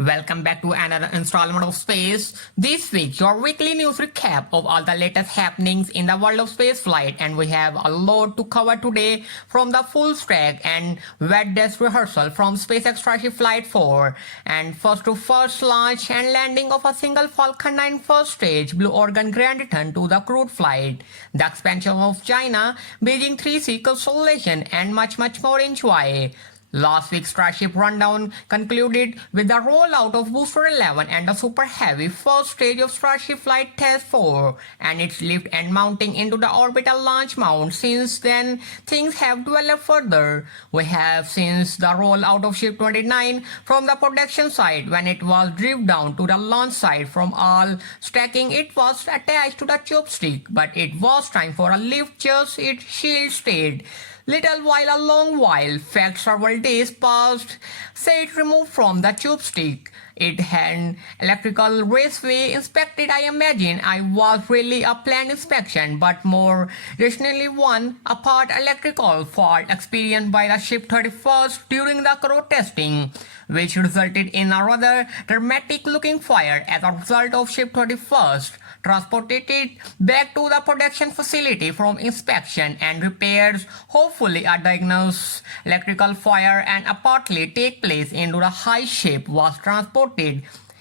Welcome back to another installment of Space. This week, your weekly news recap of all the latest happenings in the world of space flight, and we have a lot to cover today, from the full stack and wet dress rehearsal from SpaceX Starship Flight 4, and first to first launch and landing of a single Falcon 9 first stage Blue Origin grand return to the crewed flight, the expansion of China, Beijing 3C constellation, and much more. Enjoy. Last week's Starship rundown concluded with the rollout of Booster 11 and the Super Heavy first stage of Starship Flight Test 4 and its lift and mounting into the orbital launch mount. Since then, things have developed further. We have since the rollout of Ship 29 from the production site when it was driven down to the launch site from all stacking. It was attached to the chopstick, but it was time for a lift, just its shield stayed. Little while, a long while, fact several days passed, say it removed from the chopstick. It had an electrical raceway inspected. I imagine I was really a planned inspection, but more rationally one, a part electrical fault experienced by the ship 31st during the crew testing, which resulted in a rather dramatic looking fire. As a result of ship 31st transported it back to the production facility from inspection and repairs. Hopefully a diagnosed electrical fire and apparently take place into the high ship was transported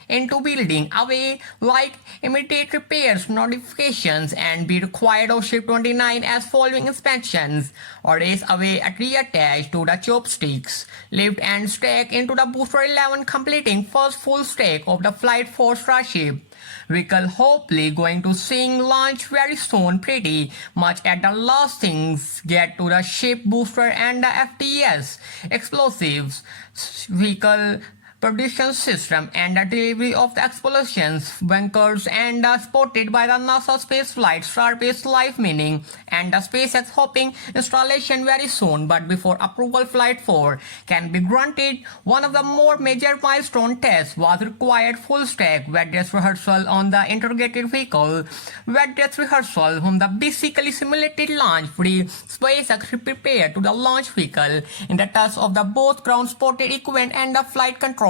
into building away like immediate repairs, notifications, and be required of ship 29 as following inspections, or race away at reattached to the chopsticks, lift and stack into the Booster 11, completing first full stack of the Flight 4 Starship. Vehicle hopefully going to seeing launch very soon, pretty much at the last things get to the ship booster and the FTS explosives vehicle production system and the delivery of the explosions bunkers and spotted by the NASA Space Flight Starbase Life Meaning and the SpaceX hoping installation very soon. But before approval, Flight 4 can be granted, one of the more major milestone tests was required: full stack wet dress rehearsal on the integrated vehicle. Wet dress rehearsal whom the basically simulated launch free SpaceX prepared to the launch vehicle in the touch of the both ground spotted equipment and the flight control.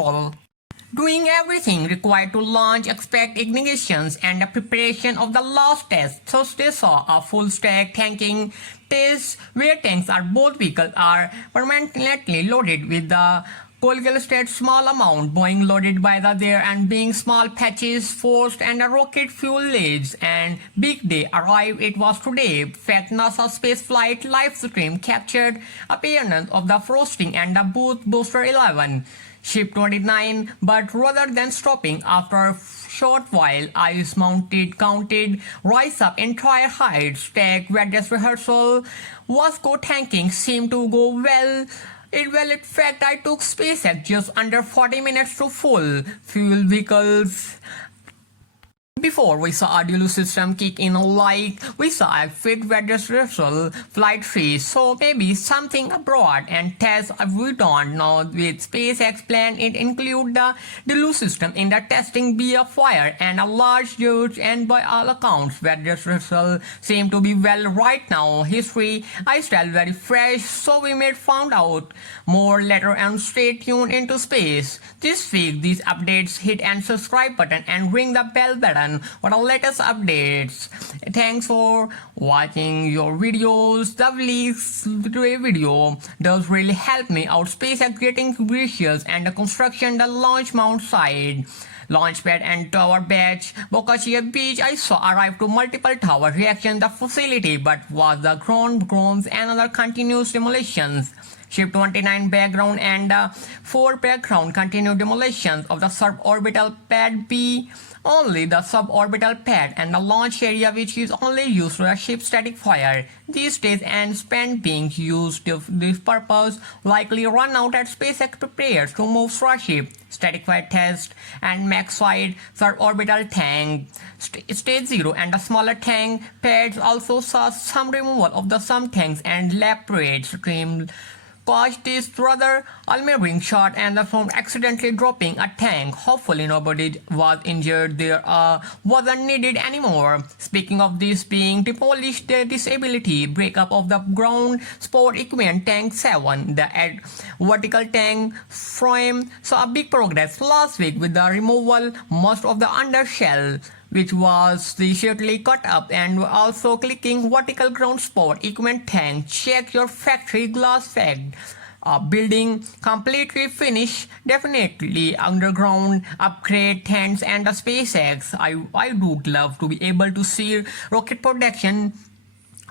Doing everything required to launch, expect ignitions, and the preparation of the last test. Thus they saw a full stack tanking test where tanks are both vehicles are permanently loaded with the colgate small amount Boeing loaded by the there and being small patches forced and a rocket fuel leads, and big day arrived. It was today. In fact, NASA space flight live stream captured appearance of the frosting and the Booster 11 Ship 29, but rather than stopping after a short while, ice mounted counted rise up entire height. Stack wet dress rehearsal was tanking seemed to go well. In fact, I took SpaceX just under 40 minutes to full fuel vehicles. Before we saw a deluge system kick in, like we saw a fit wet dress rehearsal Flight 3, so maybe something abroad and test we don't know. With SpaceX plan it include the deluge system in the testing be a fire and a large huge, and by all accounts wet dress rehearsal seem to be well right now. History is still very fresh, so we may found out more later, and stay tuned into space. This week these updates, hit and subscribe button and ring the bell button for the latest updates. Thanks for watching your videos. The links to a video does really help me out. SpaceX getting gracious and the construction the launch mount side, launchpad and tower batch. Boca Chica Beach I saw arrived to multiple tower reaction the facility, but was the ground and other continuous demolitions. Ship 29 background and 4 background continued demolitions of the suborbital pad B. Only the suborbital pad and the launch area, which is only used for a ship static fire these days and spent being used to this purpose, likely run out as SpaceX prepares to move Starship static fire test and max side suborbital tank stage 0 and the smaller tank pads. Also saw some removal of the some tanks and lap parade stream caused this rather alarming shot and from accidentally dropping a tank. Hopefully nobody was injured there wasn't needed anymore. Speaking of this being demolished, the disability breakup of the ground sport equipment Tank 7, the vertical tank frame saw a big progress last week with the removal most of the undershell, which was recently cut up, and also clicking vertical ground sport equipment tank. Check your factory glass fact. Building completely finished, definitely underground upgrade tents and the SpaceX. I would love to be able to see rocket production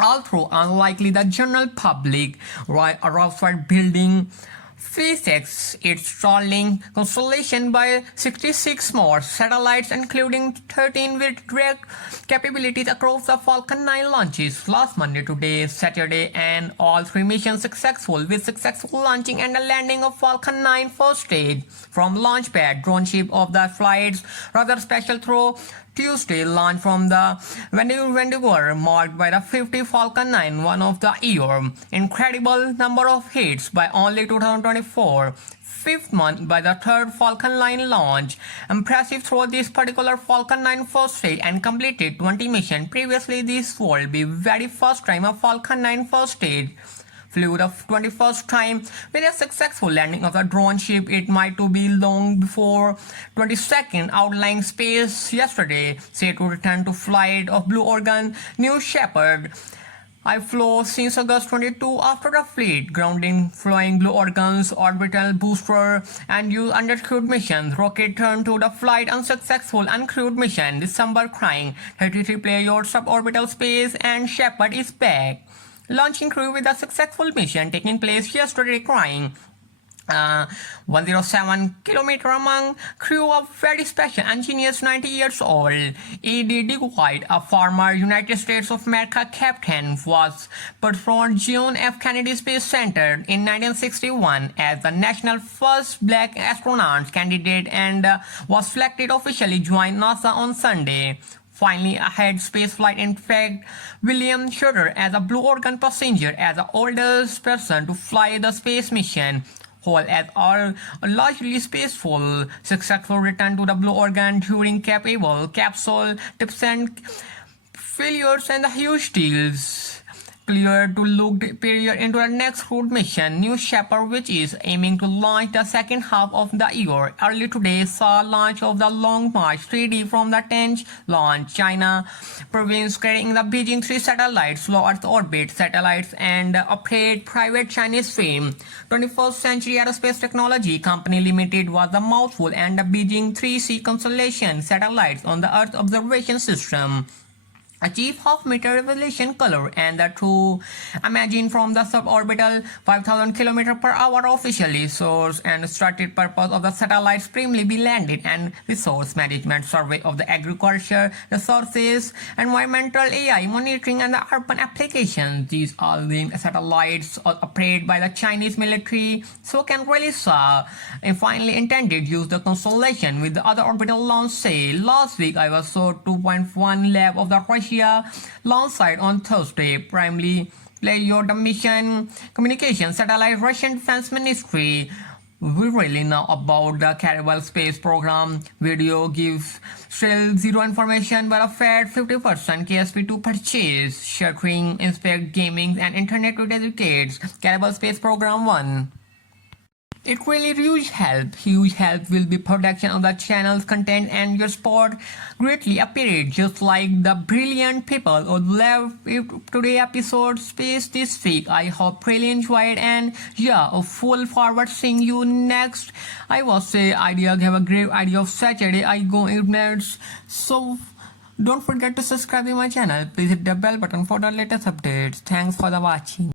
although unlikely the general public. Right outside building SpaceX its Starlink constellation by 66 more satellites, including 13 with direct capabilities across the Falcon 9 launches last Monday, today, Saturday, and all 3 missions successful, with successful launching and the landing of Falcon 9 first stage from Launchpad drone ship of the flight's rather special through Tuesday launch from the Vancouver, marked by the 50 Falcon 9, one of the year. Incredible number of hits by only 2024. 5th month by the 3rd Falcon 9 launch. Impressive through this particular Falcon 9 first stage and completed 20 missions. Previously this will be very first time a Falcon 9 first stage flew the 21st time with a successful landing of the drone ship. It might to be long before 22nd outlying space yesterday, said to return to flight of Blue Origin New Shepard. I flew since August 22 after the fleet grounding, flying Blue Origin's orbital booster and used uncrewed missions. Rocket turned to the flight unsuccessful uncrewed mission. December crying 33 player suborbital space and Shepard is back. Launching crew with a successful mission taking place yesterday, crying 107 kilometer among crew of very special engineers 90 years old. E.D. White, a former United States of America captain, was performed John F. Kennedy Space Center in 1961 as the national first black astronaut candidate and was selected officially join NASA on Sunday. Finally, a head spaceflight. In fact, William Shorter as a Blue Origin passenger as the oldest person to fly the space mission. Hall as all largely spaceful, successful return to the Blue Origin during capsule tips and failures and the huge deals. Clear to look period into the next crewed mission, New Shepard, which is aiming to launch the second half of the year. Early today saw launch of the Long March 3D from the 10th launch. China province carrying the Beijing 3 satellites, low Earth orbit satellites, and operate private Chinese firm. 21st Century Aerospace Technology Company Limited was the mouthful, and the Beijing 3C constellation satellites on the Earth observation system achieve half-meter revolution color and the true imaging from the suborbital 5,000 km per hour officially source and started purpose of the satellites primarily be landed and resource management, survey of the agriculture, resources, environmental, AI monitoring, and the urban applications. These are the satellites operated by the Chinese military, so can really and finally intended use the constellation with the other orbital launch. Say last week I was saw 2.1 lab of the Russia launch site on Thursday, primarily play the mission communication satellite. Russian Defense Ministry. We really know about the Caravel space program. Video gives still zero information but a fair 50% KSP to purchase, sharing, inspect, gaming, and internet certificates. Caravel space program 1. It really huge help will be production of the channel's content and your support greatly appreciated, just like the brilliant people who love today episode space this week. I hope really enjoyed and a full forward seeing you next. I was say idea have a great idea of Saturday I go internet, so don't forget to subscribe to my channel. Please hit the bell button for the latest updates. Thanks for the watching.